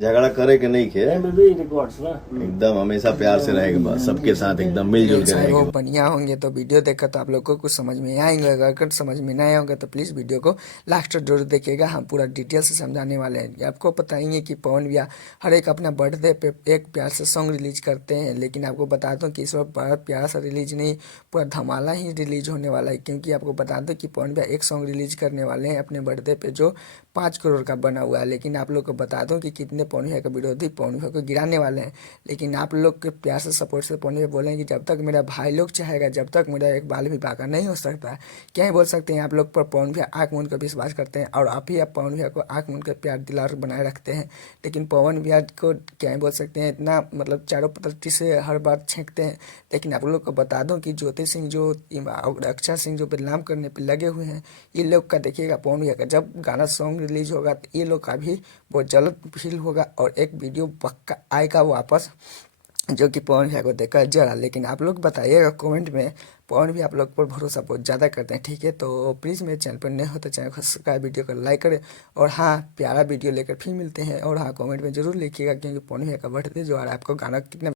झगड़ा करे कि नहीं खे, भी रिकॉर्ड्स ना एकदम हमेशा प्यार से रहेगा, बस सबके साथ एकदम मिलजुल के सारे वो रहेगा। बढ़िया होंगे तो वीडियो देखकर तो आप लोग को कुछ समझ में आएंगे। अगर समझ में नहीं आएगा तो प्लीज़ वीडियो को लास्ट तक जरूर देखिएगा, हम पूरा डिटेल से समझाने वाले हैं। आपको बताएंगे कि पवन भैया हर एक अपना बर्थडे पे एक प्यार से सॉन्ग रिलीज करते हैं, लेकिन आपको बता दूं कि इस बार बड़ा प्यारा सा रिलीज नहीं, पूरा धमाला ही रिलीज होने वाला है। क्योंकि आपको बता दूं कि पवन भैया एक सॉन्ग रिलीज करने वाले हैं अपने बर्थडे पे जो 5 करोड़ का बना हुआ है। लेकिन आप लोग को बता दूं कि कितने पवन भैया के विरोधी पवन भैया को गिराने वाले हैं। लेकिन आप लोग के प्यार से सपोर्ट से पवन भैया बोलेंगे जब तक मेरा भाई लोग चाहेगा, जब तक मेरा एक बाल भी बाका नहीं हो सकता। क्या ही बोल सकते हैं, आप लोग पर पवन भैया आँख मूंद कर विश्वास करते हैं और आप ही आप पवन भैया को आँख मूंद कर प्यार दिलार बनाए रखते हैं। लेकिन पवन भैया को क्या ही बोल सकते हैं, इतना मतलब चारों पद्धति से हर बार छेंकते हैं। लेकिन आप लोग को बता दूं कि ज्योति सिंह जो और अक्षय सिंह जो बदनाम करने पे लगे हुए हैं, ये लोग का देखिएगा पवन भैया का जब गाना सॉन्ग रिलीज होगा तो ये लोग का भी बहुत जल्द फील होगा और एक वीडियो पक्का आएगा वापस, जो कि पवन भैया को देखकर जरा। लेकिन आप लोग बताइएगा कमेंट में, पवन भी आप लोग पर भरोसा बहुत ज़्यादा करते हैं, ठीक है। तो प्लीज़ मेरे चैनल पर नए हो तो चैनल को सब्सक्राइब, वीडियो को लाइक करें। और हाँ, प्यारा वीडियो लेकर फिर मिलते हैं। और हाँ, कमेंट में ज़रूर लिखिएगा क्योंकि पवन भैया का बर्थडे जो आ रहा है, आपको गाना कितना